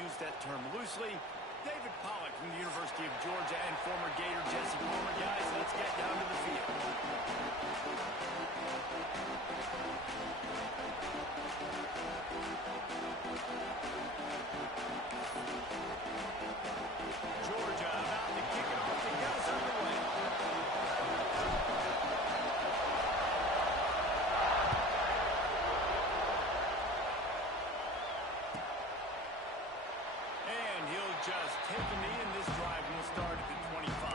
use that term loosely. David Pollock from the University of Georgia and former Gator Jesse Former. Guys, let's get down to the field. Georgia about to kick it off to get us underway. And he'll just take a knee, and this drive will start at the 25.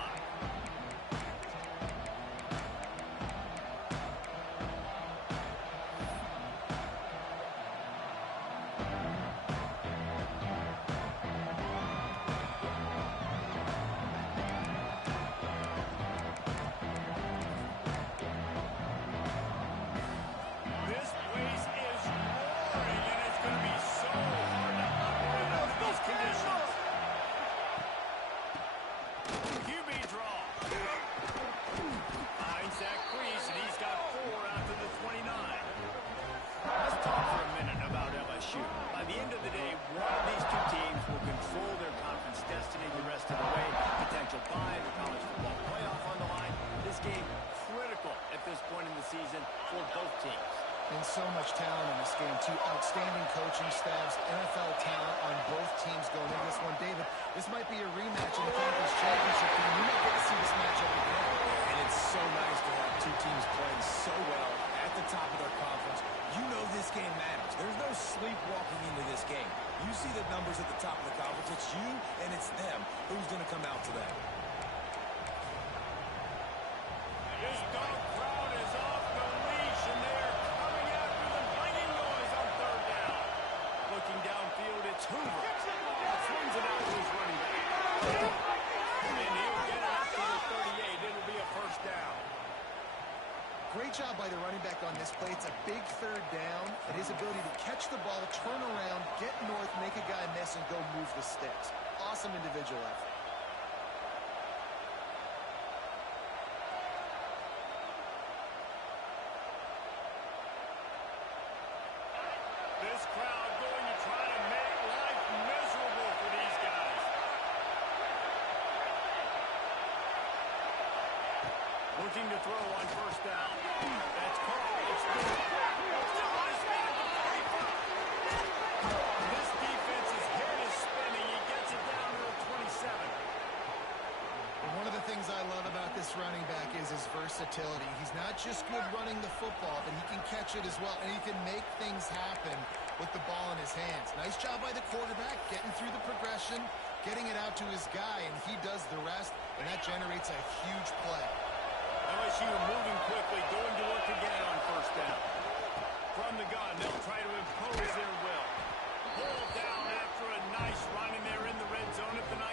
By the end of the day, one of these two teams will control their conference destiny the rest of the way. Potential bye, the college football playoff on the line. This game critical at this point in the season for both teams. And so much talent in this game, too. Outstanding coaching staffs, NFL talent on both teams going into this one. David, this might be a rematch in the conference championship game. We might get to see this matchup again. And it's so nice to have two teams playing so well at the top of their conference. You know this game matters. There's no sleepwalking into this game. You see the numbers at the top of the conference. It's you and it's them. Who's going to come out today? This dog crowd is off the leash, and they're coming after them, banging noise on third down. Looking downfield, it's Hoover. Swings it out to his running back. And he'll get it up to the 38. It'll be a first down. Great job by the running back on this play. It's a big third down, and his ability to catch the ball, turn around, get north, make a guy miss, and go move the sticks. Awesome individual effort. This crowd going to try to make life miserable for these guys. Looking to throw on first down. That's caught. It's good. This defense's head is spinning. He gets it down to the 27. And one of the things I love about this running back is his versatility. He's not just good running the football, but he can catch it as well, and he can make things happen with the ball in his hands. Nice job by the quarterback, getting through the progression, getting it out to his guy, and he does the rest, and that generates a huge play. LSU moving quickly, going to work again on first down. From the gun, they'll try to impose their will. Pulled down after a nice run, and they're in the red zone at the 19.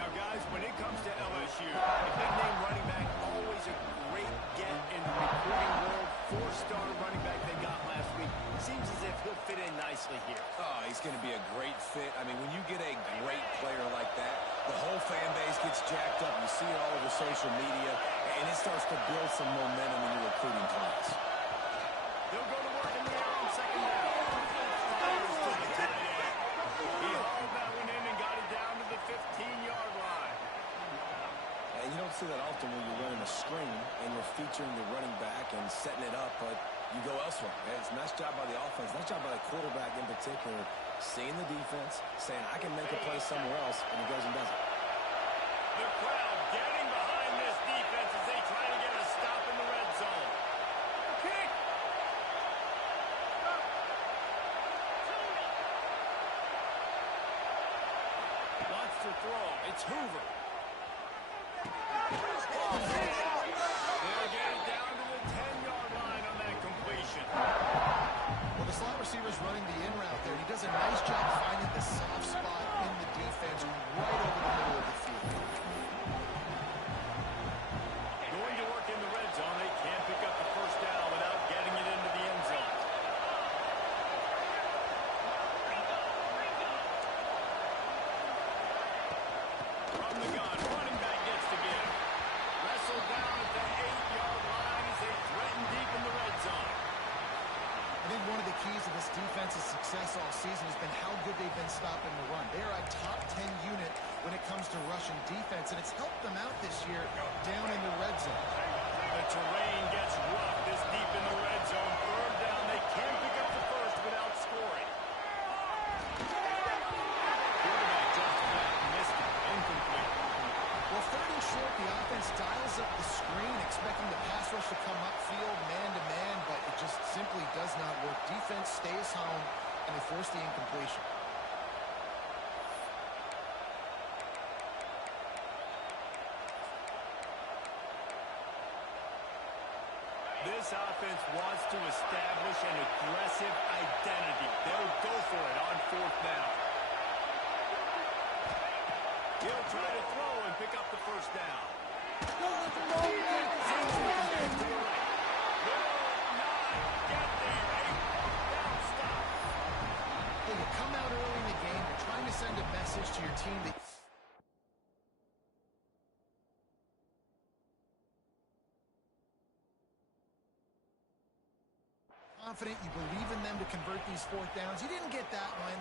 Now, guys, when it comes to LSU, a big-name running back, always a great get in the recruiting world. Four-star running back they got last week. Seems as if he'll fit in nicely here. Oh, he's going to be a great fit. I mean, when you get a great player like that, the whole fan base gets jacked up. You see it all over social media, and it starts to build some momentum in your recruiting class. They'll go to work in the air on second down. Fires to the tight end. He hauled that one in and got it down to the 15-yard line. And you don't see that often when you're running a screen and you're featuring the running back and setting it up, but you go elsewhere. And it's a nice job by the offense, nice job by the quarterback in particular, seeing the defense, saying, I can make a play somewhere else, and he goes and does it. The crowd getting behind this defense as they try to get a stop in the red zone. Kick! Wants to throw. It's Hoover. They'll get it down to the 10-yard line on that completion. Well, the slot receiver's running the in route there. He does a nice job finding the soft spot in the defense right over the middle of the field. Going to work in the red zone. They can't pick up the first down without getting it into the end zone. From the gun, running back gets to give. Wrestled down at the 8-yard line as they threaten deep in the red zone. I think one of the keys to this defense's success all season has been how good they've been stopping the run. They are a top 10 unit when it comes to rushing defense, and it's helped them out this year down in the red zone. The terrain gets rough this deep in the red zone. Third down, they can't pick up the first without scoring. Quarterback just missed it. Incomplete. Well, third and short, the offense dials up the screen, expecting the pass rush to come upfield man-to-man, but it just simply does not work. Defense stays home, and they force the incompletion. This offense wants to establish an aggressive identity. They'll go for it on fourth down. He'll try to throw and pick up the first down. Will not get there. Down stop. Hey, you come out early in the game, you're trying to send a message to your team that confident, you believe in them to convert these fourth downs. You didn't get that one,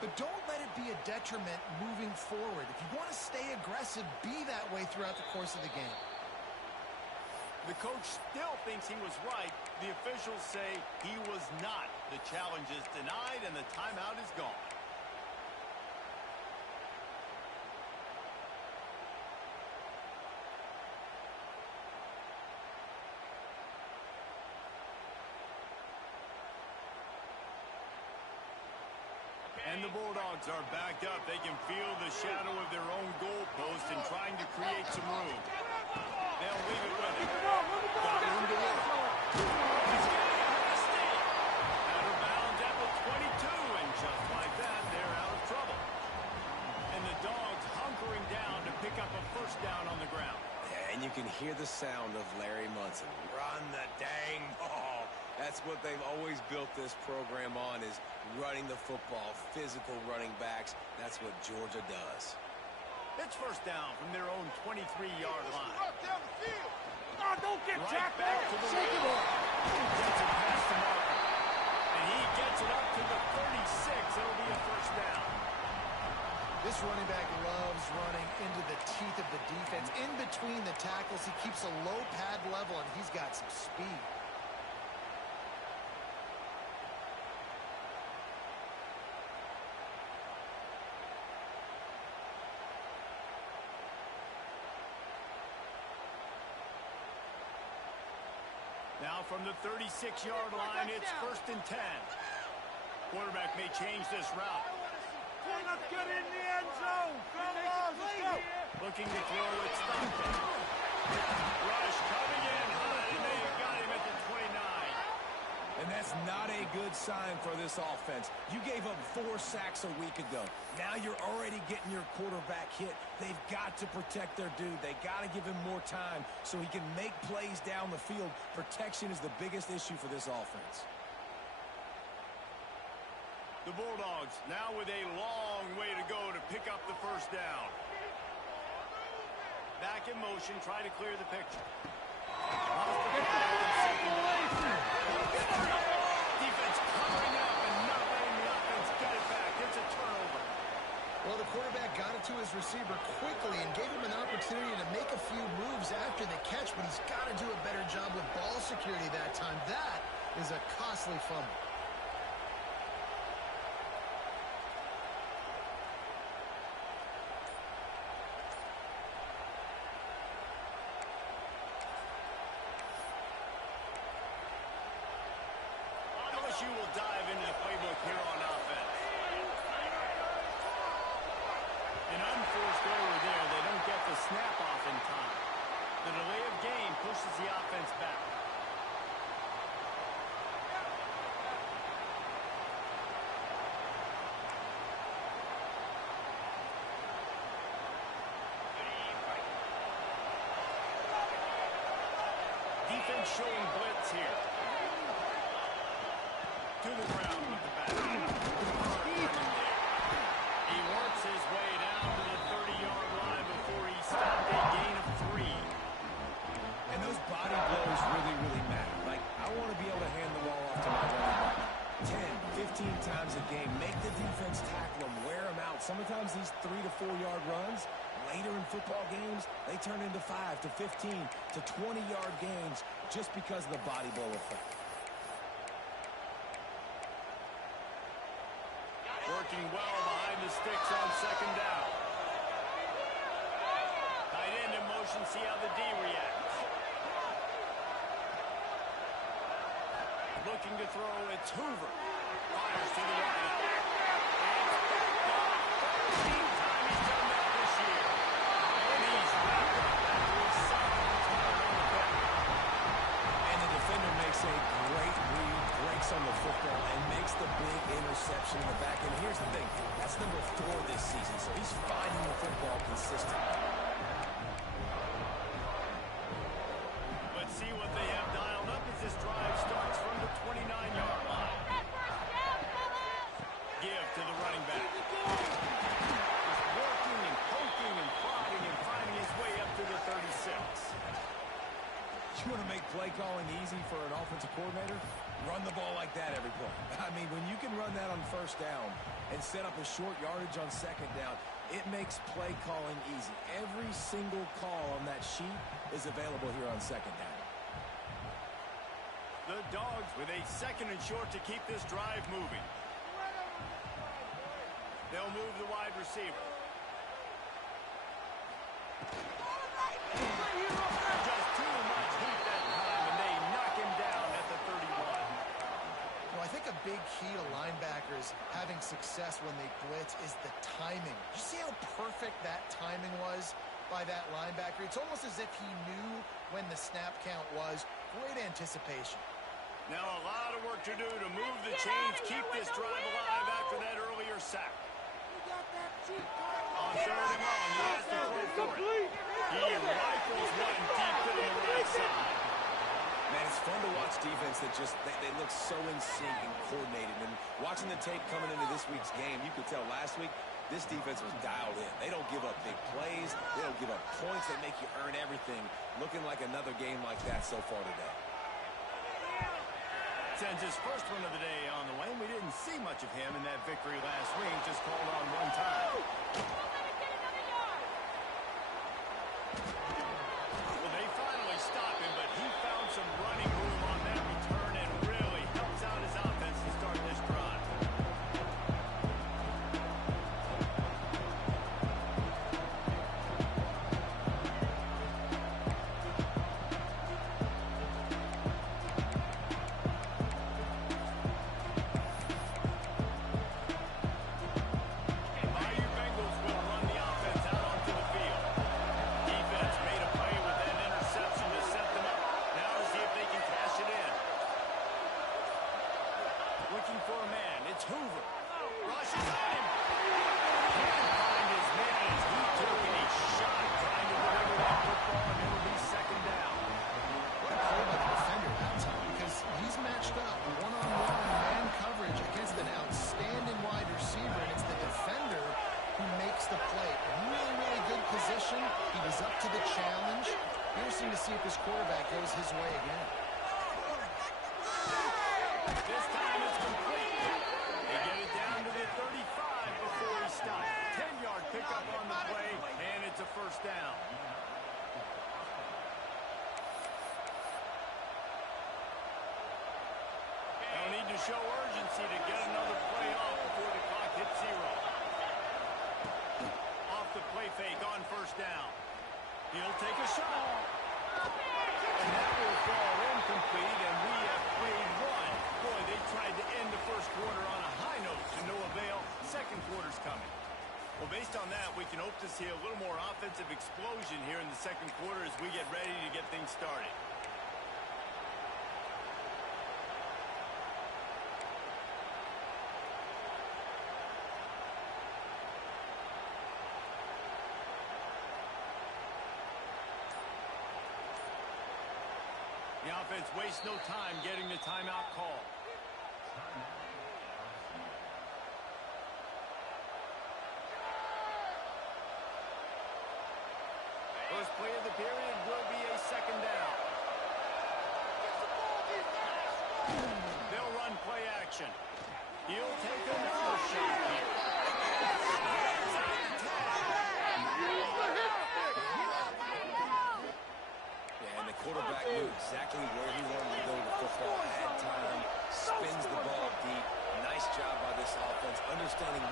but don't let it be a detriment moving forward. If you want to stay aggressive, be that way throughout the course of the game. The coach still thinks he was right. The officials say he was not. The challenge is denied, and the timeout is gone. And the Bulldogs are backed up. They can feel the shadow of their own goalpost and trying to create some room. They'll leave it with him. Got room to work. He's getting arrested. Out of bounds at the 22, and just like that, they're out of trouble. And the Dogs hunkering down to pick up a first down on the ground. And you can hear the sound of Larry Munson. Run the dang ball. That's what they've always built this program on, is running the football, physical running backs. That's what Georgia does. It's first down from their own 23-yard line. Down the field. Oh, don't get Right tackled. back to the Shake it off. Gets it past the marker. And he gets it up to the 36. It'll be a first down. This running back loves running into the teeth of the defense. In between the tackles, he keeps a low pad level, and he's got some speed. Now from the 36-yard line, it's first and 10. Quarterback may change this route. Let's get in the end zone. Come on, let's go. Looking to throw it, stopped it. Rush coming in high, and they got him at the 29. And that's not a good sign for this offense. You gave up 4 sacks a week ago. Now you're already getting your quarterback hit. They've got to protect their dude. They got to give him more time so he can make plays down the field. Protection is the biggest issue for this offense. The Bulldogs now with a long way to go to pick up the first down. Back in motion, try to clear the picture. Defense covering up and not letting the offense get it back. It's a turnover. Well, the quarterback got it to his receiver quickly and gave him an opportunity to make a few moves after the catch, but he's got to do a better job with ball security that time. That is a costly fumble. LSU will dive into the playbook here on offense. An unforced error there. They don't get the snap off in time. The delay of game pushes the offense back. Defense showing blitz here. To the ground with the back. He works his way down to the 30-yard line before he stopped a gain of 3. And those body blows really, really matter. Like, I want to be able to hand the ball off to my running back. Sometimes these 3 to 4 yard runs, later in football games, they turn into 5 to 15 to 20-yard gains just because of the body blow effect. Working well behind the sticks on second down. Tight end in motion, see how the D reacts. Looking to throw, it's Hoover. Fires to the right. A great read, breaks on the football, and makes the big interception in the back end. Here's the thing, that's number 4 this season, so he's finding the football consistently. Let's see what they have dialed up as this drive starts from the 29-yard line. Give to the running back. He's working and poking and prodding and finding his way up to the 36. You want to make play calling easy for an offensive coordinator? Run the ball like that every play. I mean, when you can run that on first down and set up a short yardage on second down, it makes play calling easy. Every single call on that sheet is available here on second down. The Dogs with a second and short to keep this drive moving. They'll move the wide receiver. Just too much heat that time, and they knock him down at the 31. I think a big key to linebackers having success when they blitz is the timing. You see how perfect that timing was by that linebacker? It's almost as if he knew when the snap count was. Great anticipation. Now a lot of work to do to move the chains, keep this drive alive after that earlier sack. On third and long, he has to throw for it. He rifles one deep to the right side. Man, it's fun to watch defense that just, they look so in sync and coordinated. And watching the tape coming into this week's game, you could tell last week, this defense was dialed in. They don't give up big plays. They don't give up points. They make you earn everything. Looking like another game like that so far today. Sends his first one of the day on the way. We didn't see much of him in that victory last week. Just called on one time. Well, they finally stopped him, but he found some running room on that return and really helps out his offense to start this drive. See if his quarterback goes his way again. This time it's complete. They get it down to the 35 before he stopped. 10-yard pickup on the play, and it's a first down. They'll need to show urgency to get another play off before the clock hits 0. Off the play fake on first down. He'll take a shot. And that will fall incomplete, and we have played one. Boy, they tried to end the first quarter on a high note to no avail. Second quarter's coming. Well, based on that, we can hope to see a little more offensive explosion here in the second quarter as we get ready to get things started. The offense wastes no time getting the timeout call. First play of the period will be a second down. They'll run play action. He'll take another shot here.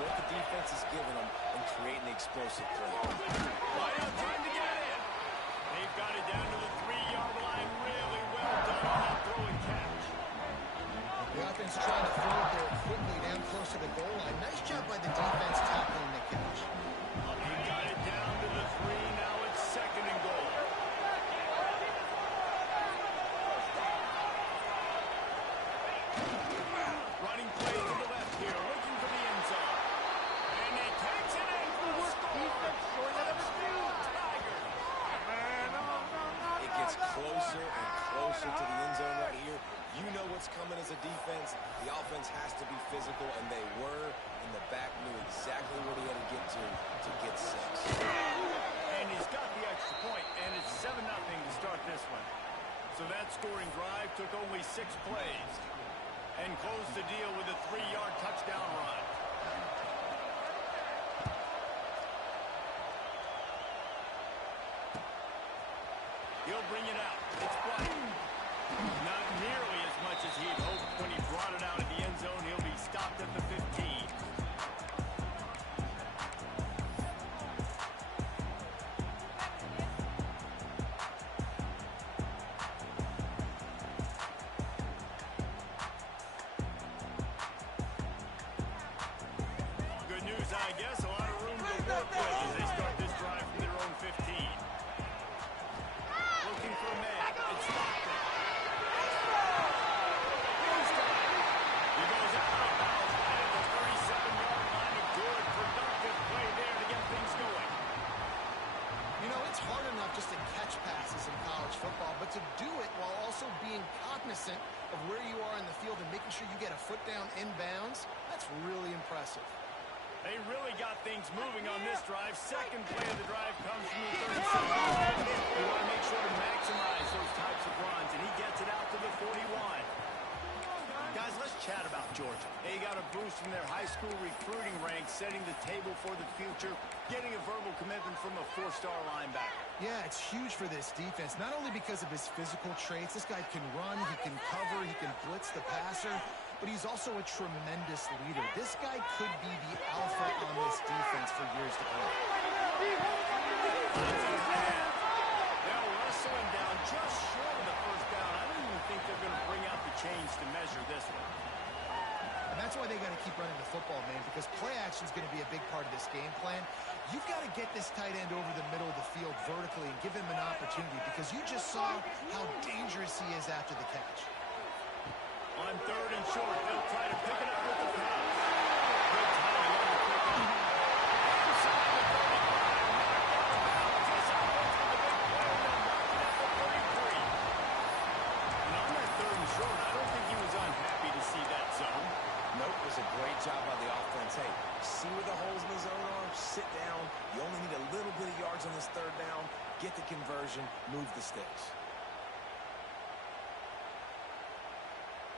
what the defense is giving them and creating the explosive play. Wide out, time to get it in. They've got it down to the 3-yard line. Really well done on that throw and catch. The offense trying to throw it there quickly down close to the goal line. Nice job by the defense tackling the catch. He got it down to the 3. Now it's 2nd and goal. Running play to the left here, looking for the end zone. And he takes it in for a score. Tigers. It gets closer and closer to the end zone right here. You know what's coming as a defense. The offense has to be physical, and they were. And the back knew exactly what he had to get 6. And he's got the extra point, and it's 7-0 to start this one. So that scoring drive took only 6 plays and closed the deal with a 3-yard touchdown run. He'll bring it out. It's White. Not nearly as much as he'd hoped when he brought it out of the end zone. He'll be stopped at the 15. Good news, I guess. A lot of room to work with as they start this drive from their own 15. Looking for a man. It's Stockton. He goes out. Right at the 37-yard line. A good, productive play there to get things going. You know, it's hard enough just to catch passes in college football, but to do it while also being cognizant of where you are in the field and making sure you get a foot down inbounds, that's really impressive. They really got things moving on this drive. Second play of the drive comes from the 37. You want to make sure to maximize those types of runs, and he gets it out to the 41. Guys, let's chat about Georgia. They got a boost from their high school recruiting ranks, setting the table for the future, getting a verbal commitment from a 4-star linebacker. Yeah, it's huge for this defense, not only because of his physical traits. This guy can run, he can cover, he can blitz the passer, but he's also a tremendous leader. This guy could be the alpha on this defense for years to come. They'll wrestle him down just short of the first down. I don't even think they're going to bring out the chains to measure this one. And that's why they got to keep running the football, man, because play action is going to be a big part of this game plan. You've got to get this tight end over the middle of the field vertically and give him an opportunity, because you just saw how dangerous he is after the catch. On 3rd and short, they'll try to pick it up with the pass. Good timing on the pickup. Inside the 35, knocked out of bounds. This offense with a big play. They'll knock it at the 33. And on that 3rd and short, I don't think he was unhappy to see that zone. Nope, it was a great job by the offense. Hey, see where the holes in the zone are? Sit down. You only need a little bit of yards on this 3rd down. Get the conversion. Move the sticks.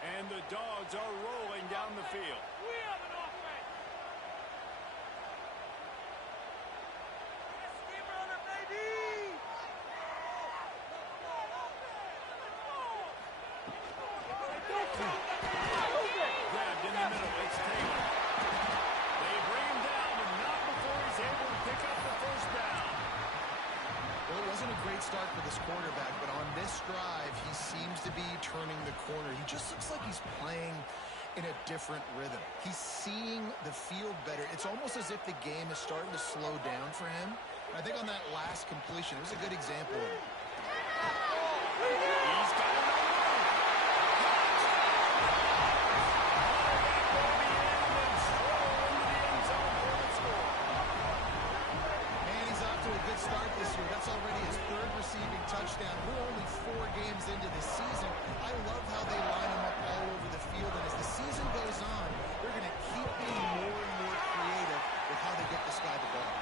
And the Dogs are rolling down the field. We have an offense. Skip runner, baby. Grabbed in the middle. It's Taylor. They bring him down, but not before he's able to pick up the 1st down. Well, it wasn't a great start for this quarterback, but on this drive, he seems to be turning the corner. He just looks like he's playing in a different rhythm. He's seeing the field better. It's almost as if the game is starting to slow down for him. I think on that last completion, it was a good example of it. He's got it on the run. And he's off to a good start this year. That's already his 3rd receiving touchdown. We're only 4 games into this season. I love how they line him up all over the field. And as the season goes on, they're going to keep being more and more creative with how they get this guy the ball.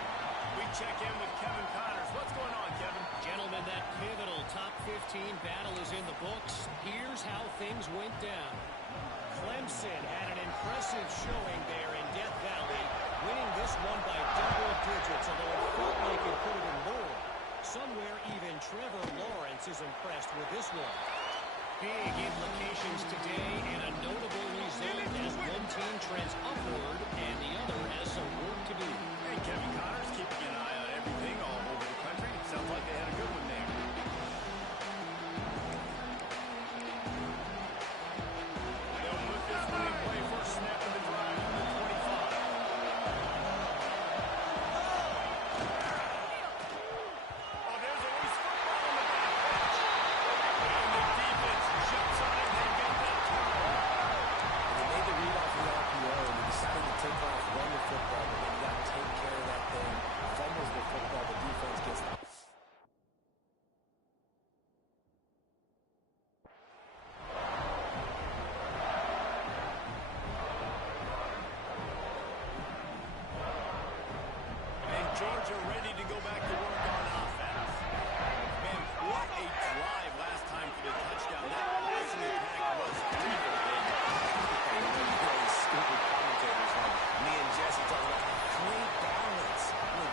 We check in with Kevin Connors. What's going on, Kevin? Gentlemen, that pivotal top 15 battle is in the books. Here's how things went down. Clemson had an impressive showing there in Death Valley, winning this one by double digits, although it felt like it could have been more. Somewhere even Trevor Lawrence is impressed with this one. Big implications today and a notable result as one team trends upward and the other has some work to do. Hey, Kevin Connor's keeping an eye on everything all over the country. Sounds like they had a good one there. They'll put this one in play for a snap of the drive from the 25. Oh, there's a loose football in the back patch. And the defense jumps on it and gets that turnover. And they made the read off the RPO, and they decided to take off, run the football, but they got to take care of that thing. Fumbles the football, the defense gets the... And Georgia ready to go back to work on offense. Man, what a drive last time for the touchdown. That passing attack was leading. Really stupid commentators like me and Jesse talk about great balance,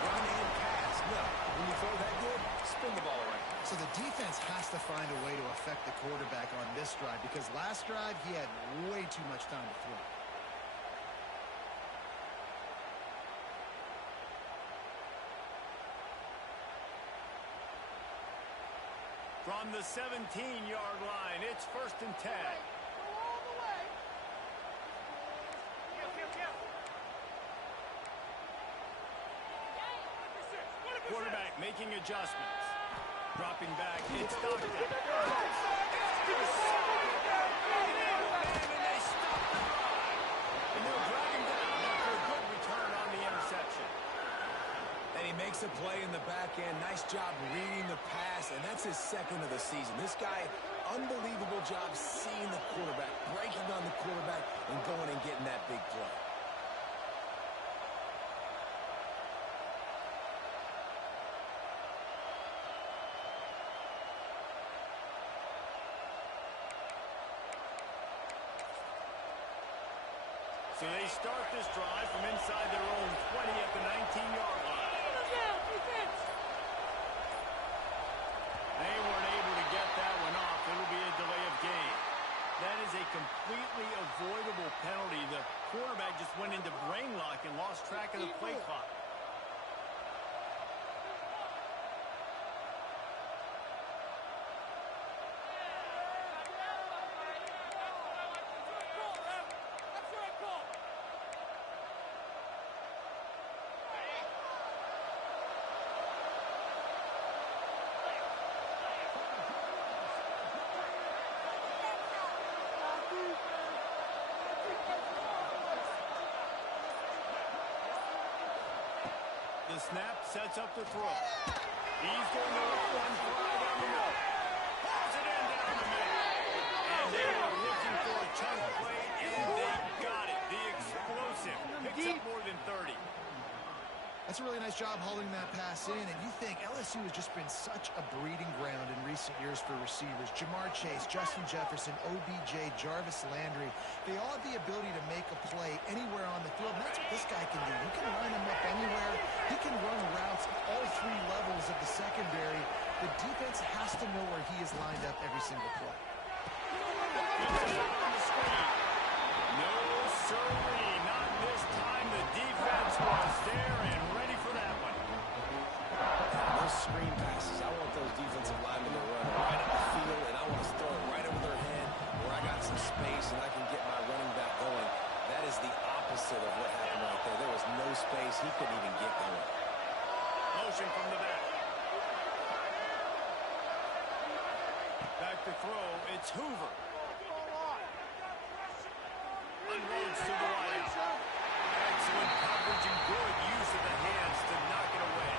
run and pass. No, when you throw that good, spin the ball around. So the defense has to find a way to affect the quarterback on this drive because last drive he had way too much time to throw. From the 17-yard line, it's 1st and 10. Quarterback making adjustments. Dropping back, it's Stockton. And they stop the drive. And they'll drag him down after a good return on the interception. And he makes a play in the back end. Nice job reading the pass, and that's his second of the season. This guy, unbelievable job seeing the quarterback, breaking on the quarterback, and going and getting that big play. So they start this drive from inside their own 20 at the 19-yard line. They weren't able to get that one off. It'll be a delay of game. That is a completely avoidable penalty. The quarterback just went into brain lock and lost track of the play clock. The snap sets up the throw. He's going to roll one fly down the middle. Pulls it in down the middle. And they were looking for a chunk play, and they got it. The explosive picks up more than 30. That's a really nice job holding that pass in, and you think LSU has just been such a breeding ground in recent years for receivers. Jamar Chase, Justin Jefferson, OBJ, Jarvis Landry, they all have the ability to make a play anywhere on the field, and that's what this guy can do. You can line him up anywhere. He can run routes at all three levels of the secondary. The defense has to know where he is lined up every single play. No, sirree, not this time. The defense was there and ready for that one. Those screen passes, I want those defensive linemen to run right up the field, and I want to throw it right over their head where I got some space and I can get my running back going. That is the opposite of what happened right there. There was no space. He couldn't even get going. Motion from the back. Back to throw. It's Hoover. Unloads to the right. Excellent coverage and good use of the hands to knock it away.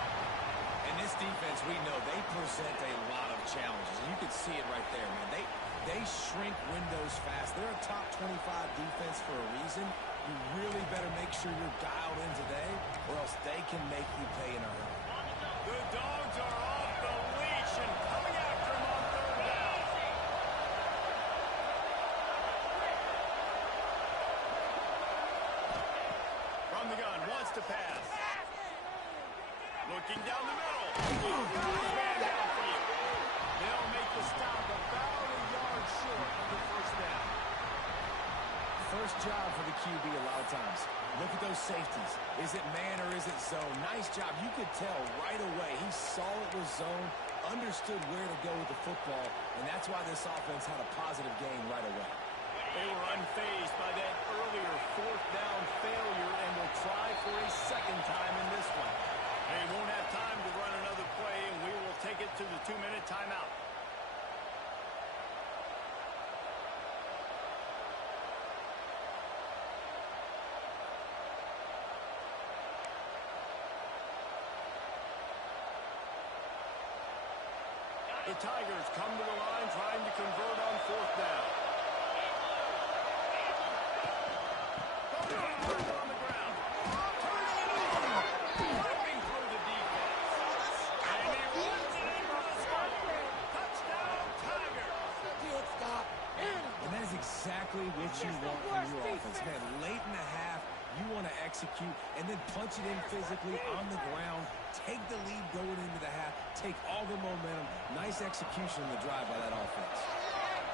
And this defense, we know, they present a lot of challenges. And you can see it right there, man. They shrink windows fast. They're a top 25 defense for a reason. You really better make sure you're dialed in today, or else they can make you pay in a hurry. The Dogs are off the leash and coming after him on 3rd down. From the gun, wants to pass. Looking down the middle. Man downfield. They'll make the stop about a yard short of the first down. First job for the QB a lot of times. Look at those safeties. Is it man or is it zone? Nice job. You could tell right away. He saw it was zone, understood where to go with the football, and that's why this offense had a positive game right away. They were unfazed by that earlier fourth down failure and will try for a second time in this one. They won't have time to run another play, and we will take it to the 2-minute timeout. The Tigers come to the line trying to convert on fourth down. On the ground. Turning it over. Ripping through the defense. And he runs it into the score. Touchdown, Tigers. And that is exactly what you want from your offense. Man, late in the half, you want to execute and then punch it in physically on the ground. Take the lead going into the half. Take all the momentum. Nice execution in the drive by that offense.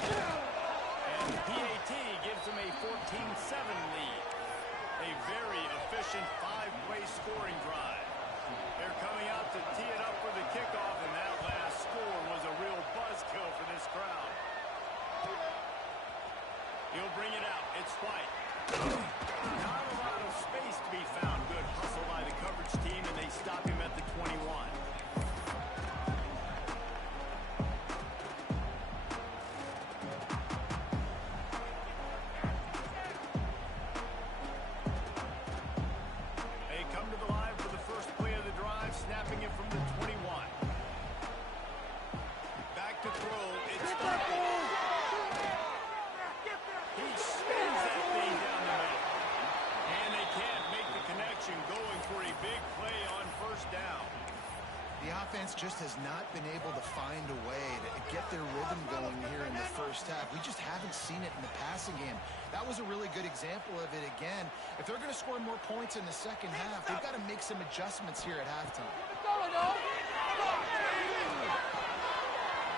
And PAT gives them a 14-7 lead. A very efficient 5-play scoring drive. They're coming out to tee it up for the kickoff, and that last score was a real buzzkill for this crowd. He'll bring it out. It's White. Not a lot of space to be found. Good hustle by the coverage team, and they stop him at the 21. They come to the line for the first play of the drive, snapping it from the 21. Back to throw. It's he spins that thing down the middle. And they can't make the connection, going for a big play on first down. The offense just has not been able to find a way to get their rhythm going here in the first half. We just haven't seen it in the passing game. That was a really good example of it again. If they're going to score more points in the second half, they've got to make some adjustments here at halftime.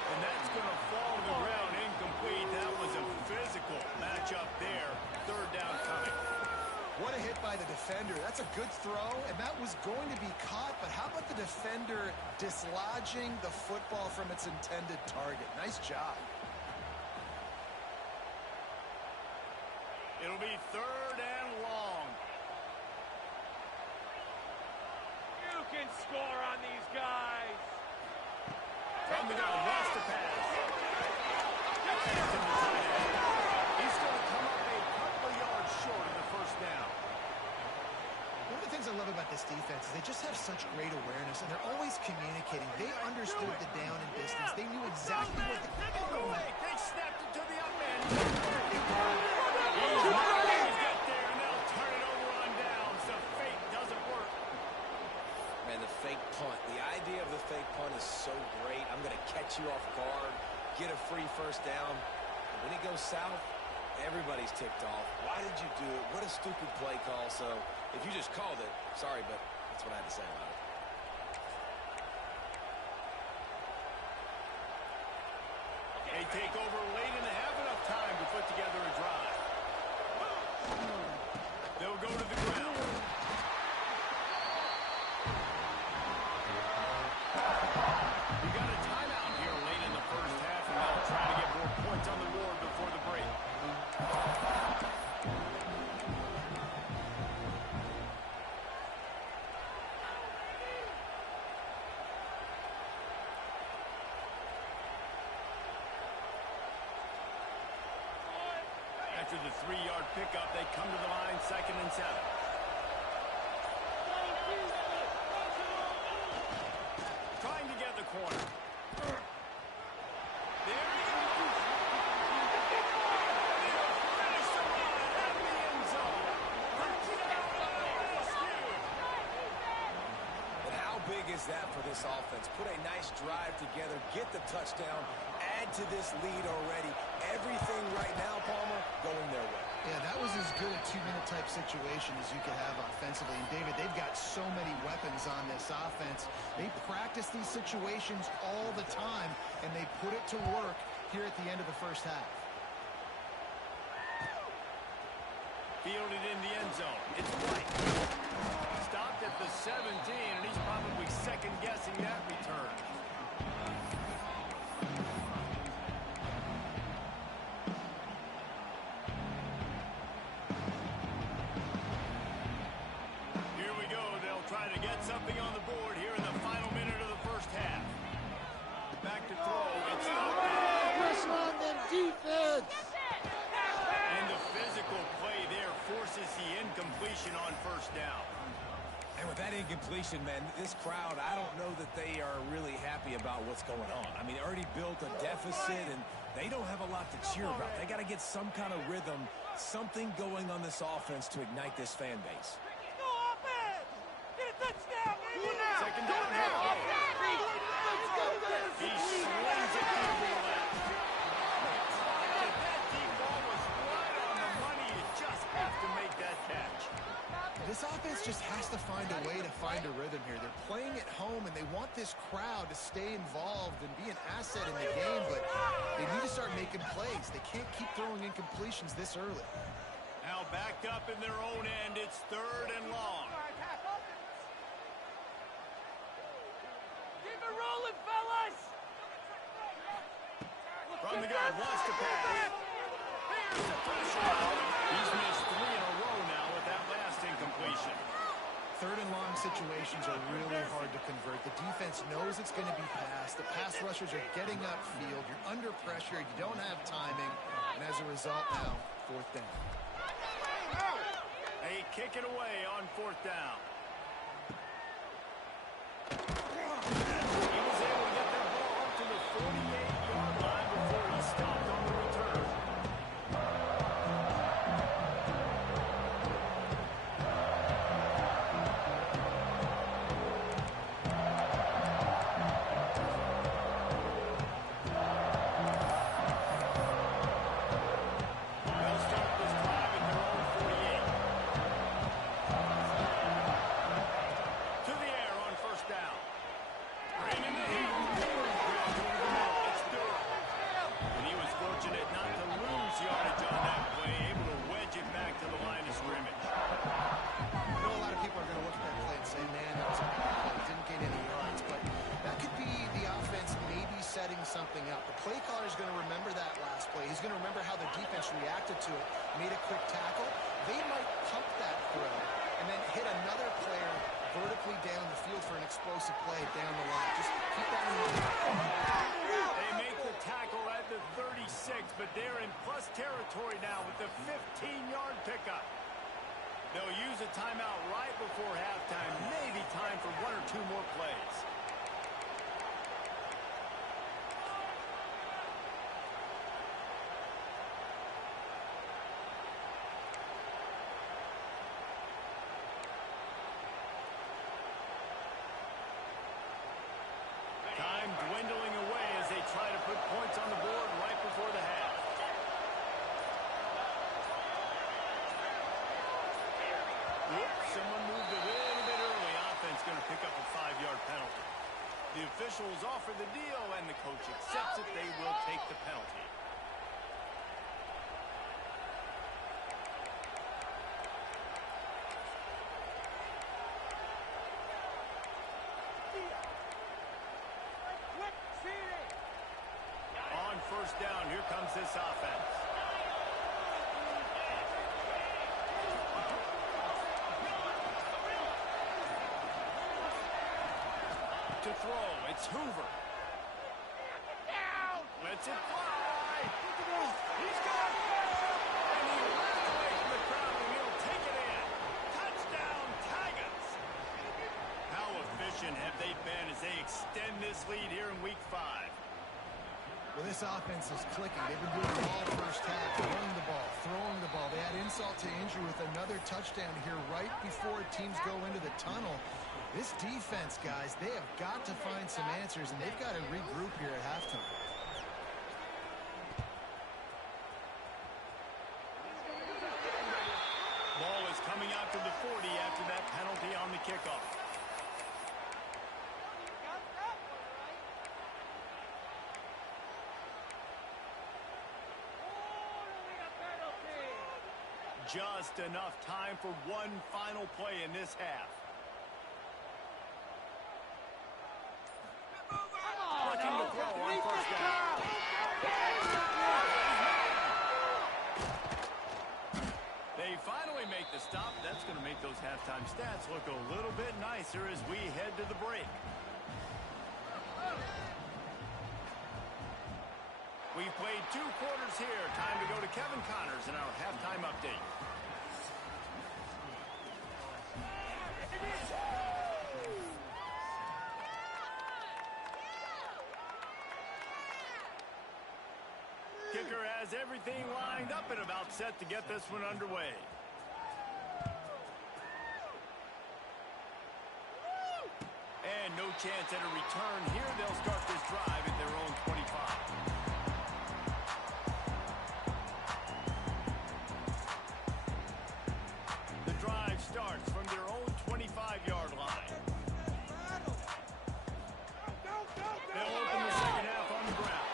And that's going to fall to the ground incomplete. That was a physical matchup there. Third down coming. What a hit by the defender. That's a good throw, and that was going to be caught, but how about the defender dislodging the football from its intended target? Nice job. It'll be third and long. You can score on these guys. From the gun, wants to pass. He's going to come up a couple of yards short of the first down. One of the things I love about this defense is they just have such great awareness, and they're always communicating. They understood the down and distance. They knew exactly what the... Oh, they snapped it to the up end. He's not going to get there, and they'll turn it over on downs. The fake doesn't work. Man, the fake punt. The idea of the fake punt is so great. I'm going to catch you off guard, get a free first down. When it goes south, everybody's ticked off. Why did you do it? What a stupid play call. So if you just called it, sorry, but that's what I had to say about it. They take over late in the half, enough time to put together a drive. They'll go to the ground. We got a timeout here late in the first half, and they'll try to get more points on the board before the break. After the 3-yard pickup, they come to the line, 2nd and 7. Trying to get the corner. There he goes. They'll finish the run at the end zone. And how big is that for this offense? Put a nice drive together, get the touchdown, add to this lead already. Everything right now, Palmer, going their way. Yeah, that was as good a 2-minute type situation as you could have offensively. And, David, they've got so many weapons on this offense. They practice these situations all the time, and they put it to work here at the end of the first half. Fielded in the end zone. It's White. Stopped at the 17, and he's probably second-guessing that return. Here we go. They'll try to get something on the board here in the final minute of the first half. Back to throw. It's stopped. Pressure on them, defense! And the physical play there forces the incompletion on first down. And with that incompletion, man, this crowd, I don't know that they are really happy about what's going on. I mean, they already built a deficit, and they don't have a lot to cheer about. They got to get some kind of rhythm, something going on this offense to ignite this fan base. Go offense! Get a touchdown, baby! Second down. He slings it through the left. That deep ball was right on the money. You just have to make that catch. This offense just has to find a way to find a rhythm here. They're playing at home, and they want this crowd to stay involved and be an asset in the game, but they need to start making plays. They can't keep throwing incompletions this early. Now backed up in their own end. It's 3rd and long. Keep it rolling, fellas! From the gun, wants to pass. Here's the pressure. He's missed 3 in a row now with that last incompletion. 3rd and long situations are really hard to convert. The defense knows it's going to be passed. The pass rushers are getting upfield. You're under pressure. You don't have timing. And as a result now, 4th down. They kick it away on 4th down. He was able to get that ball up to the 48-yard line before he stopped on the return. They'll start this drive at their own 48. To the air on 1st down. Bringing it in. It's Durham. And he was fortunate not to lose yardage on that play, able to wedge it back to the line of scrimmage. I know a lot of people are going to look at that play and say, man, that was a bad play. Didn't gain any yards. But that could be the offense maybe setting something up. The play caller is going to remember that last play. He's going to remember how the defense reacted to it, made a quick tackle. They might pump that throw and then hit another player vertically down the field for an explosive play down the line. Just keep that in mind. They make the tackle at the 36, but they're in plus territory now with the 15-yard pickup. They'll use a timeout right before halftime. Maybe time for 1 or 2 more plays. Time dwindling away as they try to put points on the board right before the half. Whoops, someone moved a little bit early. Offense going to pick up a 5-yard penalty. The officials offer the deal, and the coach accepts it. They will take the penalty. On 1st down, here comes this offense. To throw, it's Hoover. Lets it fly. He's got it. And he ran away from the crowd, and he'll take it in. Touchdown, Tigers. How efficient have they been as they extend this lead here in Week 5? Well, this offense is clicking. They've been doing it all first half, throwing the ball. They add insult to injury with another touchdown here right before teams go into the tunnel. This defense, guys, they have got to find some answers, and they've got to regroup here at halftime. Ball is coming out to the 40 after that penalty on the kickoff. just enough time for one final play in this half. Looking to throw on first down. They finally make the stop. That's going to make those halftime stats look a little bit nicer as we head to the break. We've played 2 quarters here. Time to go to Kevin Connors in our halftime update. Kicker has everything lined up and about set to get this one underway. And no chance at a return here. They'll start this drive at their own 25. The drive starts from their own 25-yard line. They'll open the second half on the ground.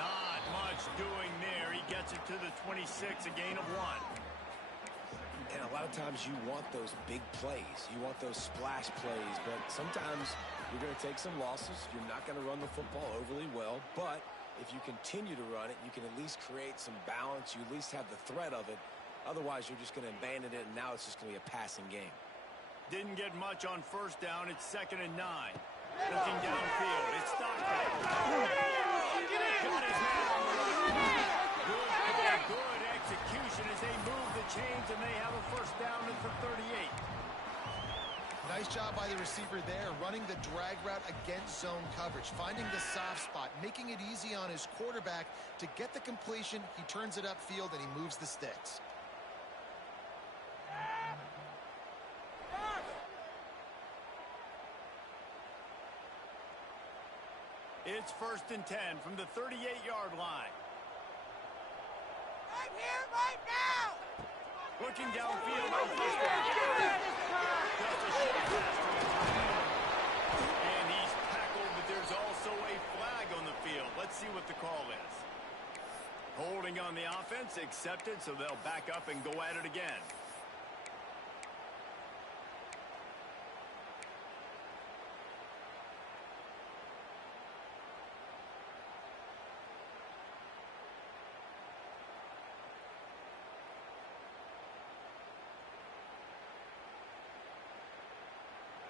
Not much doing there. He gets it to the 26, a gain of 1. And a lot of times you want those big plays. You want those splash plays. But sometimes you're going to take some losses. You're not going to run the football overly well. But if you continue to run it, you can at least create some balance. You at least have the threat of it. Otherwise, you're just going to abandon it, and now it's just going to be a passing game. Didn't get much on first down. It's 2nd and 9. Looking downfield. It's Stockton. Got his man on the run. Good execution as they move the chains, and they have a first down at the 38. Nice job by the receiver there, running the drag route against zone coverage, finding the soft spot, making it easy on his quarterback to get the completion. He turns it upfield, and he moves the sticks. It's 1st and 10 from the 38-yard line. I'm here right now! Looking downfield on first down. Just a short pass to the top. And he's tackled, but there's also a flag on the field. Let's see what the call is. Holding on the offense, accepted, so they'll back up and go at it again.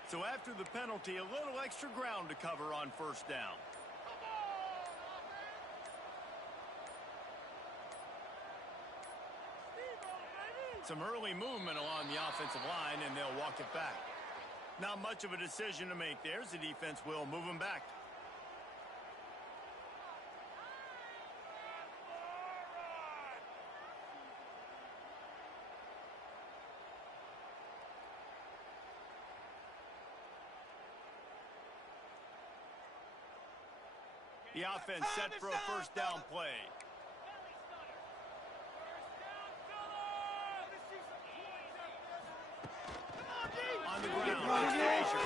So after the penalty, a little extra ground to cover on first down. Some early movement along the offensive line, and they'll walk it back. Not much of a decision to make there, as the defense will move them back. The offense set for a first down play. On the ground, it's Frazier.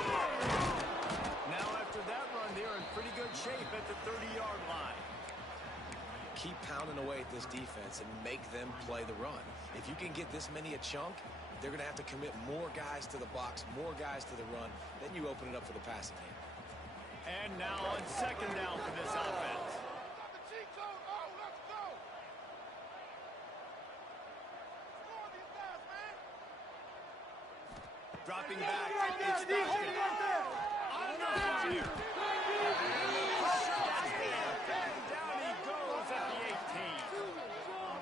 Now after that run, they're in pretty good shape at the 30-yard line. Keep pounding away at this defense and make them play the run. If you can get this many a chunk, they're going to have to commit more guys to the box, more guys to the run. Then you open it up for the passing game. And now on second down for this offense. Dropping back, it's Stockton. Under fire. Down he goes at the 18.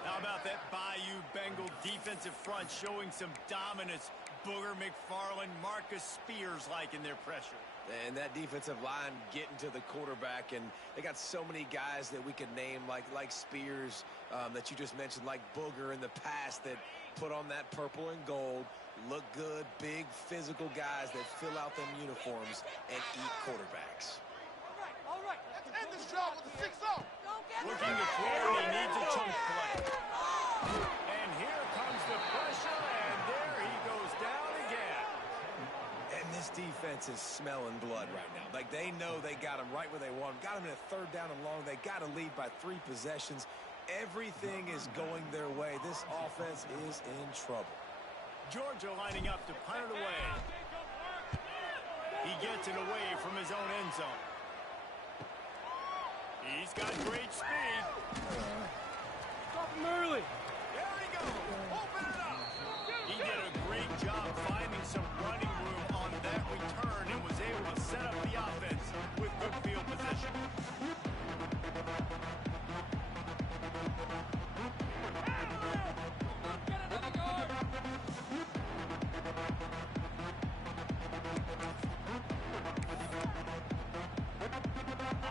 How about that Bayou Bengal defensive front showing some dominance? Booger, McFarland, Marcus Spears-like in their pressure. And that defensive line getting to the quarterback, and they got so many guys that we could name like Spears that you just mentioned, like Booger in the past, that put on that purple and gold, look good, big physical guys that fill out them uniforms and eat quarterbacks. All right, let's end this job with a 6-0. Looking to throw, he needs a chunk play. And here comes the pressure, and there he goes down again. And this defense is smelling blood right now. Like, they know they got him right where they want him. Got him in a 3rd down and long. They got to lead by 3 possessions. everything is going their way. This offense is in trouble. Georgia lining up to punt it away. He gets it away from his own end zone. He's got great speed. Stop him early. There he goes. Open it up. He did a great job finding some running room on that return and was able to set up the offense with good field position.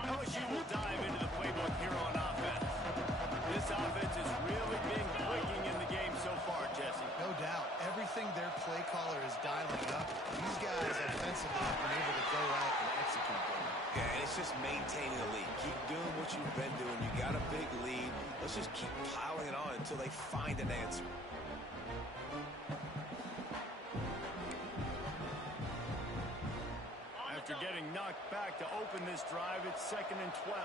LSU will dive into the playbook here on offense. This offense has really been clicking in the game so far, Jesse. No doubt. Everything their play caller is dialing up. These guys offensively have been able to go out and execute them. Yeah, and it's just maintaining the lead. Keep doing what you've been doing. You got a big lead. Let's just keep piling it on until they find an answer. After getting knocked back to open this drive, it's 2nd and 12.